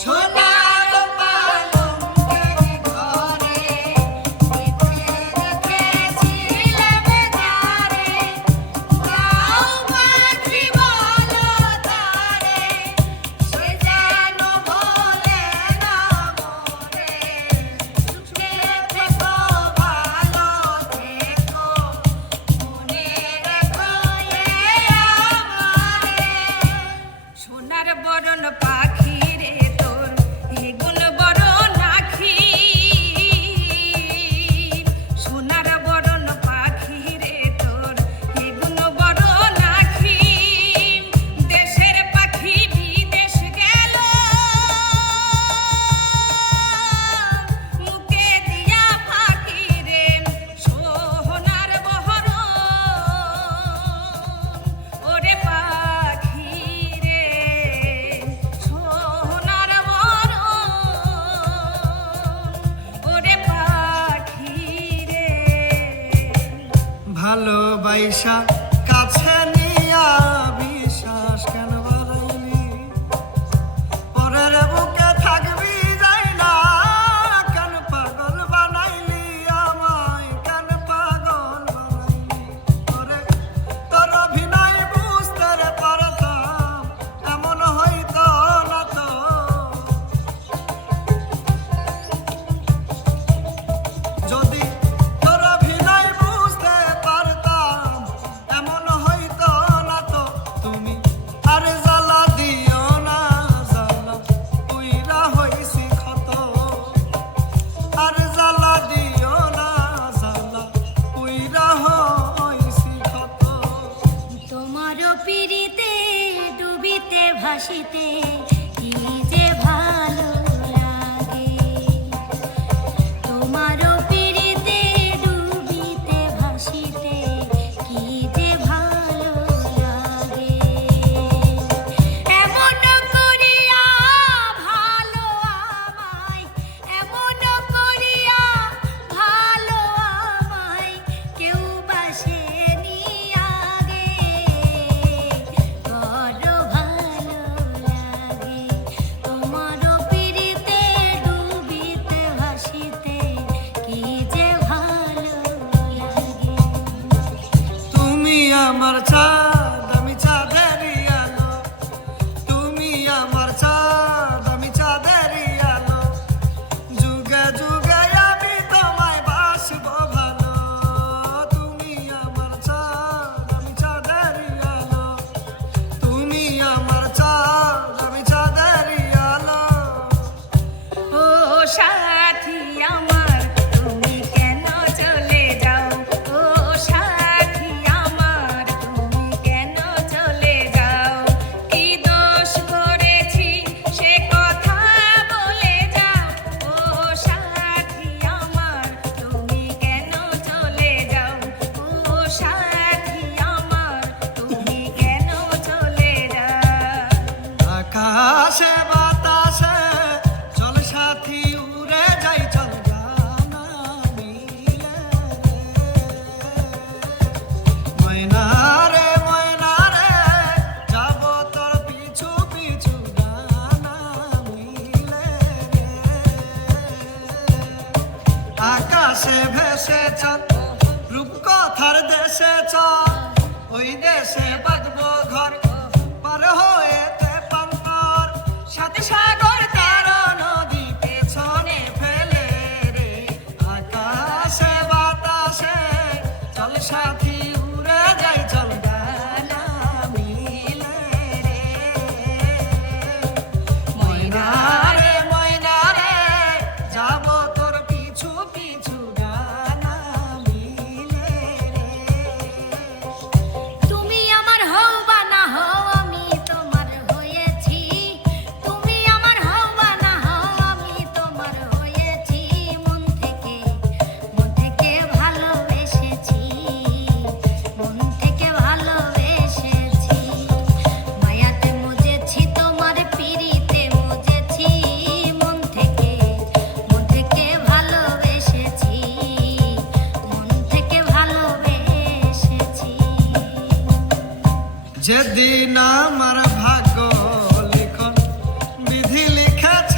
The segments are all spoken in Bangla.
সোনার পালঙ্কের ঘরে বিছিয়ে রেখেছিলাম তারে, গাও পাখি বলো তারে, সে যেন ভোলে না মোরে। সুখে থেকো ভালো থেকো, মনে রেখো আমারে। সোনার বরণ পাখি রে তোর এ গুণ বড় নাখি, সোনার বরণ পাখি রে তোর এ গুণ বড় নাখি। দেশের পাখি বিদেশ গেল, মুখে দিয়া ফাঁকি রে সোনার বহরণ। ওরে পাখি রে সোনার বহরণ, ওরে পাখি রে। ভালোবাসা কাছে নিয়া বিশ্বাস কেন বাড়াইলি? পরের বুকে থাকবি যাই না, কেন পাগল বানাইলি আমায়? কেন পাগল বানাইলি? তোর অভিনয় বুঝতে পারতাম, এমন হইতো না তো। যদি তোর অভিনয় বুঝতে পারতাম, এমন হইতো না তো। তুমি আর জ্বালা দিও না, জ্বালা পুইরা হইছি ক্ষত। আর জ্বালা দিও না, জ্বালা পুইরা হইছি ক্ষত। তোমার পিড়িতে ডুবিতে ভাসিতে কি যে ভালো লাগে। তোমার পিড়িতে ডুবিতে ভাসিতে কি যে ভালো লাগে। এমন করিয়া ভালো আমায়, এমন করিয়া ভালো আমায় কেউ বাসেনি আগে। বড় ভালো লাগে তোমার পিড়িতে ডুবিতে ভাসিতে কি যে ভালো লাগে। তুমি আমার চাঁদ, আমি চাঁদেরই আলো। তুমি আমার চাঁদ, আমি চাঁদেরই আলো। যুগে যুগে আমি তোমায় বাসবো ভালো। তুমি আমার চাঁদ, আমি চাঁদেরই আলো। তুমি আমার চাঁদ, আমি চাঁদেরই আলো। ও সাথী আমার তুমি কেন চলে যাও? ও সাথী আমার তুমি কেন চলে যাও? কি দোষ করেছি সে কথা বলে যাও। ও সাথী আমার তুমি কেন চলে যাও? ও সাথী আমার তুমি কেন চলে যাও? আকাশে বাতাসে চল সাথী উড়ে যাই, চল জানা মিলে ময়না রে যাব তোর পিছু পিছু জানা মিলে রে। আকাশে ভেসে চল রূপকথার দেশে চল, ওই দেশে বাঁধবো ঘর পার হয়েতে পান্তর। সাথে সাগর তার নদী পেছনে ফেলে রে। আকাশে বাতাসে চল সাথী উড়ে যাই, চল ডানা মিলে রে। ময়না রে যাব তোর পিছু পিছু ডানা মিলে রে। তুমি আমার হও বা না হও আমি তোমার হয়েছি। তুমি আমার হও বা না হও আমি তোমার হয়েছি। মন থেকে ভালোবেসেছি, মন থেকে ভালোবেসেছি। মায়াতে মজেছি তোমার পিড়িতে মজেছি। মন থেকে ভালোবেসেছি, মন থেকে ভালোবেসেছি। যেদিন আমার ভাগ্য লিখন বিধি লিখেছে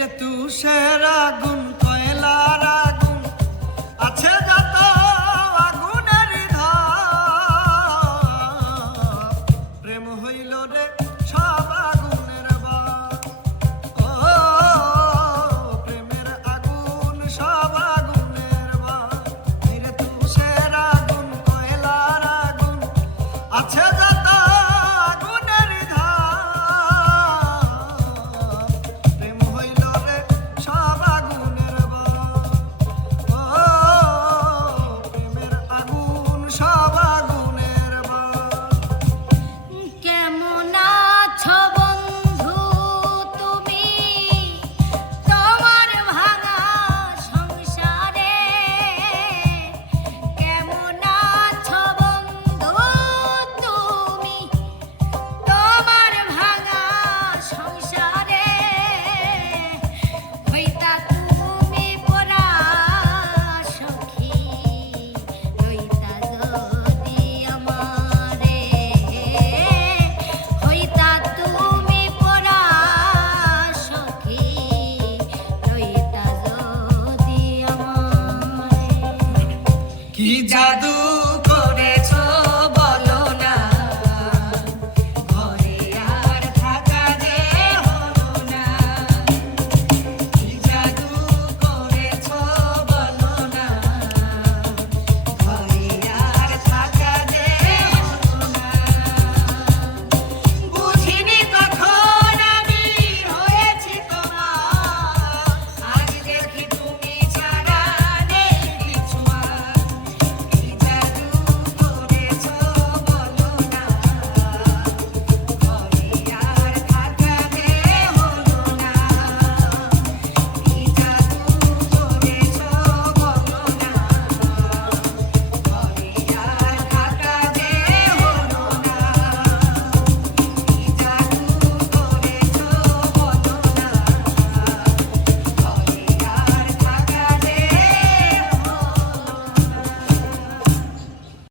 রে তুষের আগুন কয়লার আগুন আছে যত আগুনের ধার প্রেম হইল রে সব আগুনের বাপ ও প্রেমের আগুন সব আগুনের বাপ রে তুষের আগুন কয়লার আগুন আছে যত আগুনের ধার প্রেম হইল রে সব আগুনের বাপ ও প্রেমের আগুন সব আগুনের বাপ কেমন আছো বন্ধু তুমি তোমার ভাঙা সংসারে কেমন আছো বন্ধু তুমি তোমার ভাঙা সংসারে হইতা তুমি পরা সখী হইতা যদি আমারে হইতা তুমি পরা সখী হইতা যদি আমারে কি জাদু